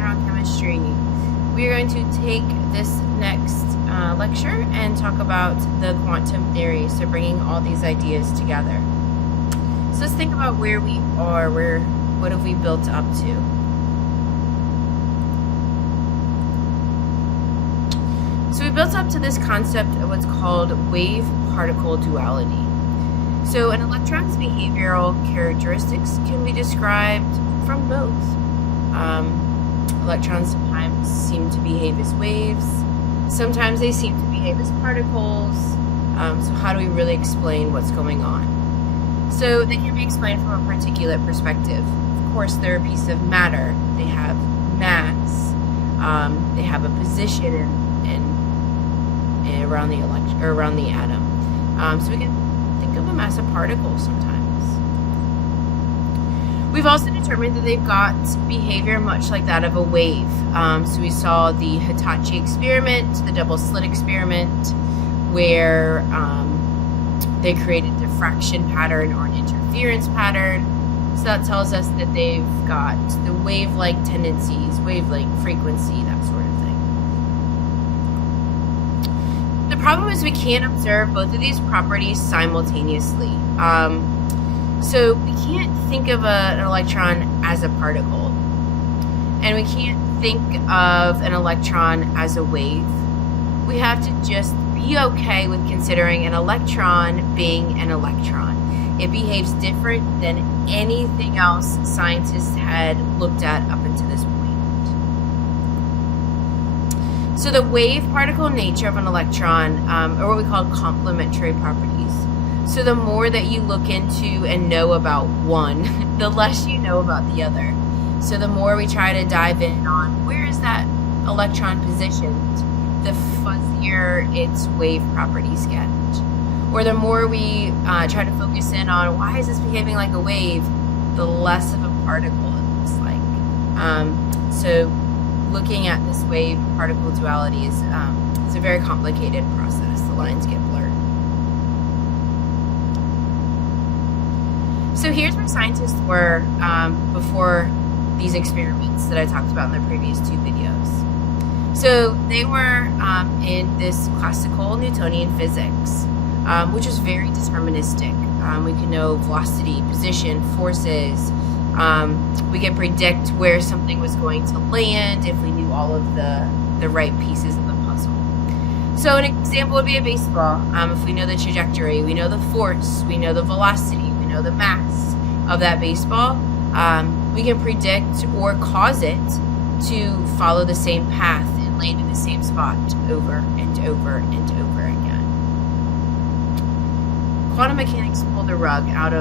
general chemistry. We are going to take this next lecture and talk about the quantum theory, so bringing all these ideas together. So let's think about where we are, what have we built up to? So we built up to this concept of what's called wave-particle duality. So an electron's behavioral characteristics can be described from both. Electrons sometimes seem to behave as waves. Sometimes they seem to behave as particles. So how do we really explain what's going on? So they can be explained from a particulate perspective. Of course, they're a piece of matter. They have mass. They have a position around the atom. So we can think of them as a particle sometimes. We've also determined that they've got behavior much like that of a wave. So we saw the Hitachi experiment, the double slit experiment, where they created a diffraction pattern or an interference pattern. So that tells us that they've got the wave-like tendencies, wave-like frequency, that sort of thing. The problem is we can't observe both of these properties simultaneously. So we can't think of an electron as a particle, and we can't think of an electron as a wave. We have to just be okay with considering an electron being an electron. It behaves different than anything else scientists had looked at up until this point. So the wave-particle nature of an electron, or what we call complementary properties. So the more that you look into and know about one, the less you know about the other. So the more we try to dive in on where is that electron positioned, the fuzzier its wave properties get. Or the more we try to focus in on why is this behaving like a wave, the less of a particle it looks like. So looking at this wave-particle duality is a very complicated process. The lines get blurred. So here's where scientists were before these experiments that I talked about in the previous two videos. So they were in this classical Newtonian physics, which is very deterministic. We can know velocity, position, forces. We can predict where something was going to land if we knew all of the right pieces of the puzzle. So an example would be a baseball. If we know the trajectory, we know the force, we know the velocity, we know the mass of that baseball, we can predict or cause it to follow the same path and land in the same spot over and over and over again. Quantum mechanics pulled the rug out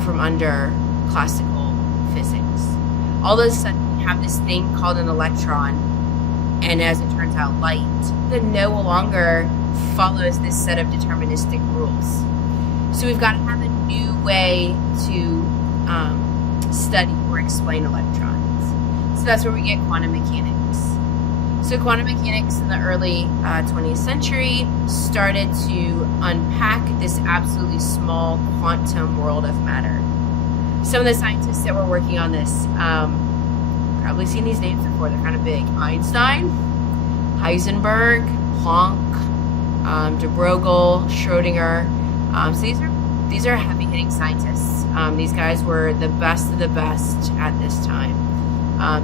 from under classical physics. All of a sudden, we have this thing called an electron, and as it turns out, light, that no longer follows this set of deterministic rules. So we've got to have a new way to study or explain electrons. So that's where we get quantum mechanics. So quantum mechanics in the early 20th century started to unpack this absolutely small quantum world of matter. Some of the scientists that were working on this, probably seen these names before, they're kind of big. Einstein, Heisenberg, Planck, de Broglie, Schrödinger. So these are heavy-hitting scientists. These guys were the best of the best at this time.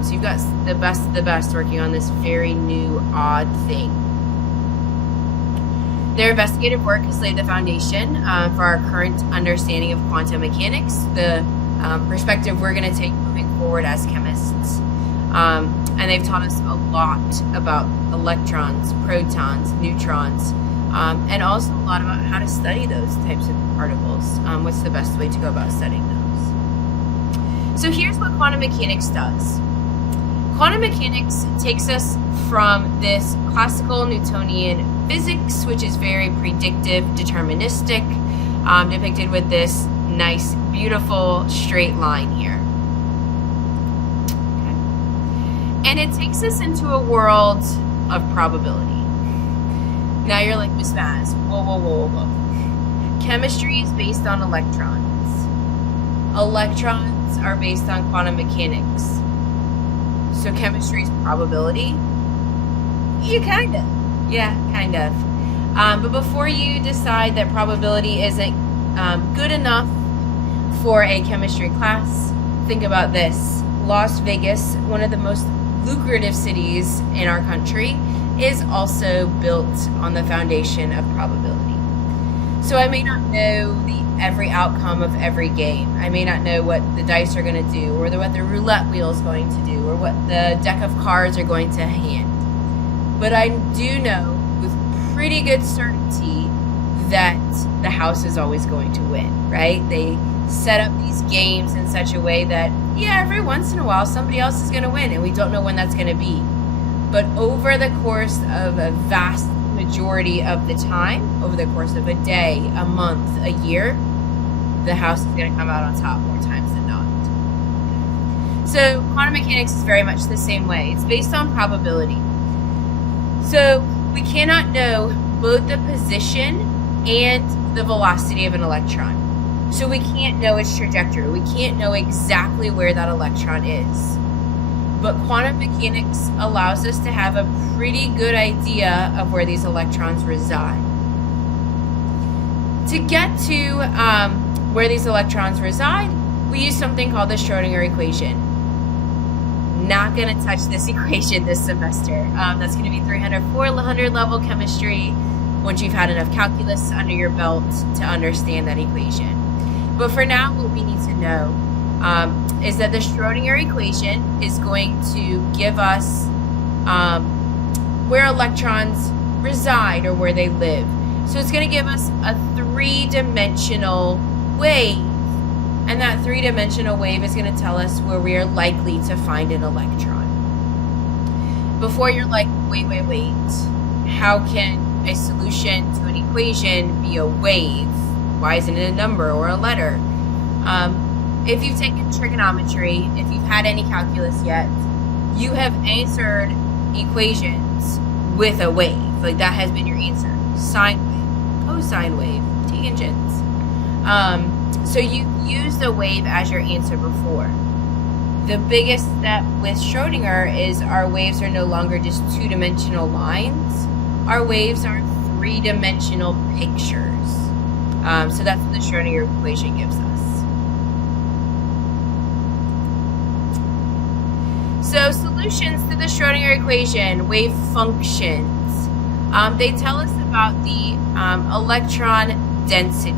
So you've got the best of the best working on this very new, odd thing. Their investigative work has laid the foundation for our current understanding of quantum mechanics, the perspective we're going to take moving forward as chemists. And they've taught us a lot about electrons, protons, neutrons, and also a lot about how to study those types of particles. What's the best way to go about studying those? So here's what quantum mechanics does. Quantum mechanics takes us from this classical Newtonian physics, which is very predictive, deterministic, depicted with this nice, beautiful straight line here. Okay. And it takes us into a world of probability. Now you're like, Miss Vaz, whoa. Chemistry is based on electrons. Electrons are based on quantum mechanics. So chemistry's probability? Yeah, kind of. Yeah, kind of. But before you decide that probability isn't good enough for a chemistry class, think about this. Las Vegas, one of the most lucrative cities in our country, is also built on the foundation of probability. So I may not know every outcome of every game. I may not know what the dice are going to do, or what the roulette wheel is going to do, or what the deck of cards are going to hand. But I do know with pretty good certainty that the house is always going to win, right? They set up these games in such a way that, yeah, every once in a while somebody else is going to win, and we don't know when that's going to be. But over the course of a vast majority of the time, over the course of a day, a month, a year, the house is going to come out on top more times than not. So quantum mechanics is very much the same way. It's based on probability. So we cannot know both the position and the velocity of an electron. So we can't know its trajectory. We can't know exactly where that electron is. But quantum mechanics allows us to have a pretty good idea of where these electrons reside. To get to where these electrons reside, we use something called the Schrodinger equation. Not going to touch this equation this semester. That's going to be 300, 400 level chemistry once you've had enough calculus under your belt to understand that equation. But for now, what we need to know is that the Schrodinger equation is going to give us where electrons reside or where they live. So it's going to give us a three-dimensional wave. And that three-dimensional wave is going to tell us where we are likely to find an electron. Before you're like, wait, how can a solution to an equation be a wave? Why isn't it a number or a letter? If you've taken trigonometry, if you've had any calculus yet, you have answered equations with a wave. Like that has been your answer. Sine wave, cosine wave, tangents. So you've used a wave as your answer before. The biggest step with Schrodinger is our waves are no longer just two-dimensional lines. Our waves are three-dimensional pictures. So that's what the Schrodinger equation gives us. So solutions to the Schrodinger equation, wave functions, they tell us about the electron density.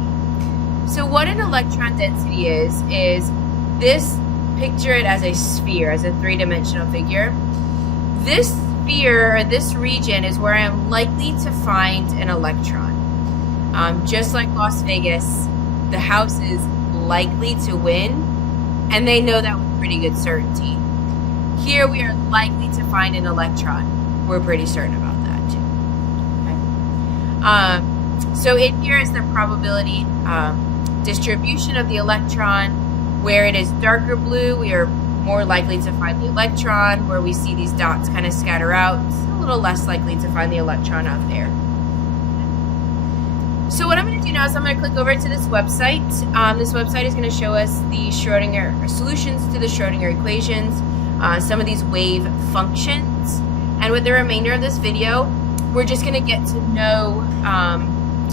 So what an electron density is this, picture it as a sphere, as a three-dimensional figure. This sphere, or this region, is where I am likely to find an electron. Just like Las Vegas, the house is likely to win, and they know that with pretty good certainty. Here we are likely to find an electron. We're pretty certain about that too. Okay. So in here is the probability distribution of the electron. Where it is darker blue, we are more likely to find the electron. Where we see these dots kind of scatter out, it's a little less likely to find the electron out there. So what I'm going to do now is I'm going to click over to this website. This website is going to show us the Schrodinger solutions to the Schrodinger equations, some of these wave functions. And with the remainder of this video, we're just going to get to know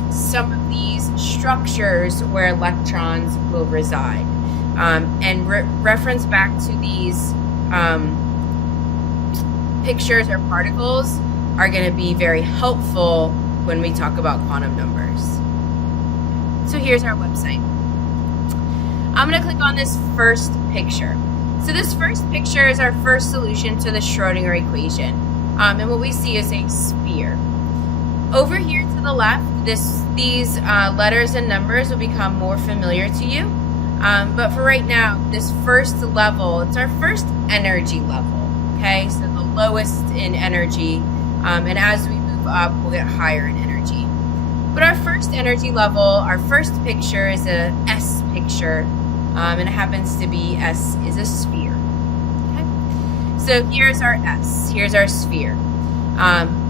some of these structures where electrons will reside. And reference back to these pictures or particles are going to be very helpful when we talk about quantum numbers. So here's our website. I'm going to click on this first picture. So this first picture is our first solution to the Schrodinger equation. And what we see is a sphere. Over here to the left, these letters and numbers will become more familiar to you. But for right now, this first level, it's our first energy level, okay? So the lowest in energy, and as we move up, we'll get higher in energy. But our first energy level, our first picture is a S picture, and it happens to be S is a sphere, okay? So here's our S, here's our sphere.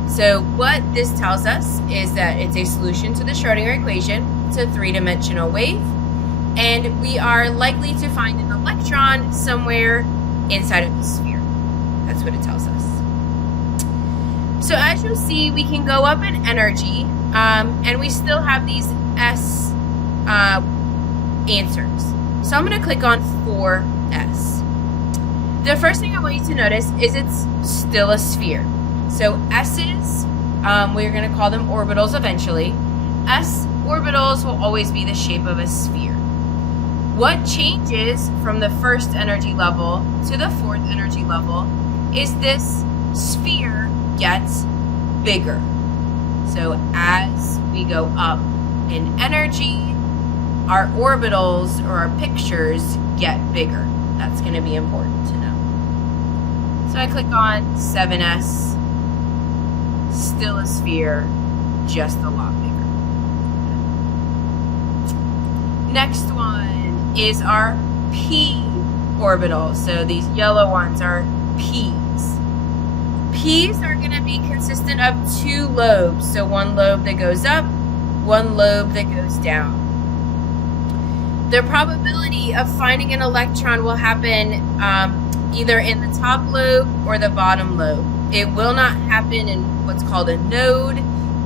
So what this tells us is that it's a solution to the Schrodinger equation. It's a three-dimensional wave. And we are likely to find an electron somewhere inside of the sphere. That's what it tells us. So as you'll see, we can go up in energy, and we still have these S answers. So I'm going to click on 4S. The first thing I want you to notice is it's still a sphere. So S's, we're going to call them orbitals eventually. S-orbitals will always be the shape of a sphere. What changes from the first energy level to the fourth energy level is this sphere gets bigger. So as we go up in energy, our orbitals or our pictures get bigger. That's going to be important to know. So I click on 7S, still a sphere, just a lot bigger. Next one is our P-orbitals. So these yellow ones are P's. P's are going to be consistent of two lobes. So one lobe that goes up, one lobe that goes down. The probability of finding an electron will happen either in the top lobe or the bottom lobe. It will not happen in what's called a node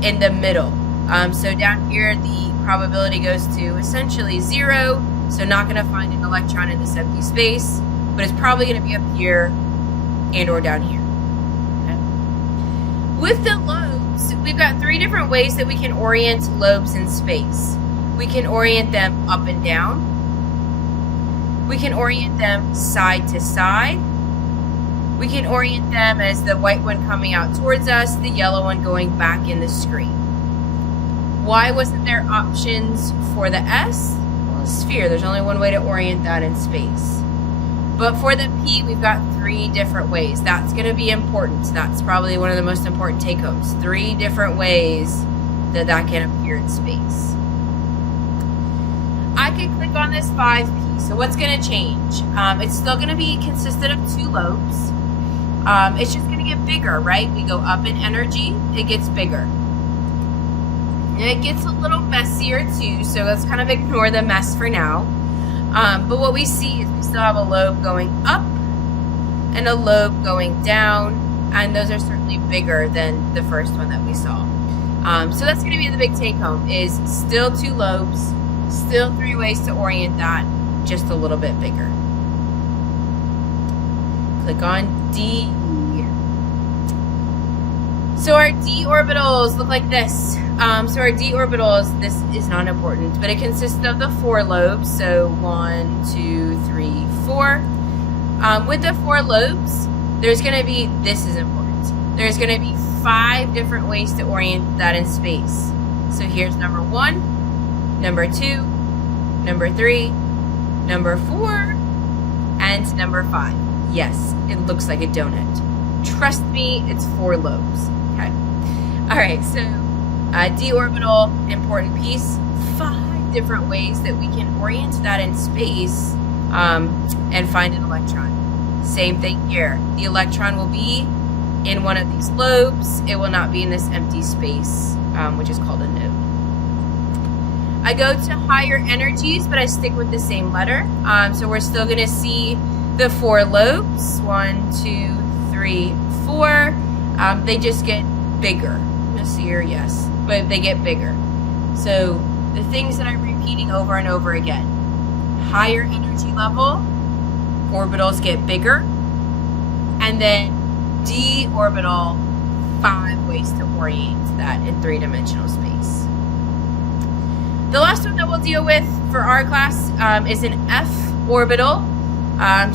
in the middle. So down here, the probability goes to essentially 0. So not going to find an electron in this empty space, but it's probably going to be up here and or down here. Okay. With the lobes, we've got 3 different ways that we can orient lobes in space. We can orient them up and down. We can orient them side to side. We can orient them as the white one coming out towards us, the yellow one going back in the screen. Why wasn't there options for the S? Well, a sphere, there's only one way to orient that in space. But for the P, we've got 3 different ways. That's going to be important. That's probably one of the most important take-homes. 3 different ways that can appear in space. I could click on this 5P. So what's going to change? It's still going to be consistent of 2 lobes. It's just going to get bigger, right? We go up in energy, it gets bigger. And it gets a little messier too, so let's kind of ignore the mess for now. But what we see is we still have a lobe going up and a lobe going down, and those are certainly bigger than the first one that we saw. So that's going to be the big take home, is still 2 lobes, still 3 ways to orient that, just a little bit bigger. Click on D. So our D-orbitals look like this. So our D-orbitals, this is not important, but it consists of the 4 lobes. So 1, 2, 3, 4. With the 4 lobes, there's going to be, this is important, there's going to be 5 different ways to orient that in space. So here's number 1, number 2, number 3, number 4, and number 5. Yes, it looks like a donut. Trust me, it's 4 lobes. Okay. All right, so D-orbital, important piece. 5 different ways that we can orient that in space and find an electron. Same thing here. The electron will be in one of these lobes. It will not be in this empty space, which is called a node. I go to higher energies, but I stick with the same letter. So we're still going to see the 4 lobes. 1, 2, 3, 4. They just get bigger. Messier, yes, but they get bigger. So the things that I'm repeating over and over again. Higher energy level, orbitals get bigger. And then D-orbital, 5 ways to orient that in 3-dimensional space. The last one that we'll deal with for our class is an F-orbital.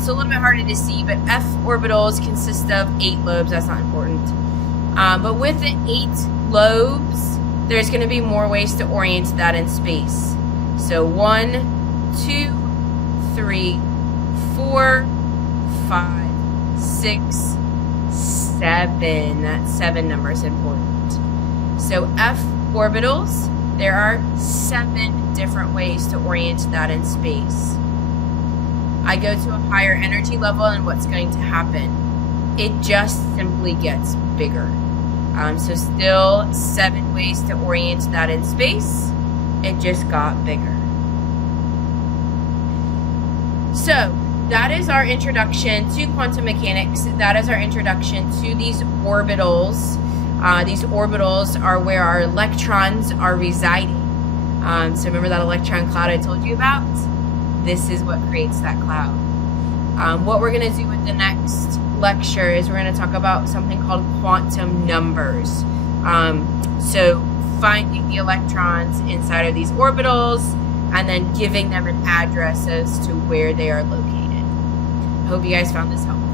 So a little bit harder to see, but F-orbitals consist of 8 lobes. That's not important. But with the 8 lobes, there's going to be more ways to orient that in space. So 1, 2, 3, 4, 5, 6, 7. That 7 number is important. So F-orbitals, there are 7 different ways to orient that in space. I go to a higher energy level, and what's going to happen? It just simply gets bigger. So still 7 ways to orient that in space. It just got bigger. So that is our introduction to quantum mechanics. That is our introduction to these orbitals. These orbitals are where our electrons are residing. So remember that electron cloud I told you about? This is what creates that cloud. What we're going to do with the next lecture is we're going to talk about something called quantum numbers. So finding the electrons inside of these orbitals and then giving them an address as to where they are located. I hope you guys found this helpful.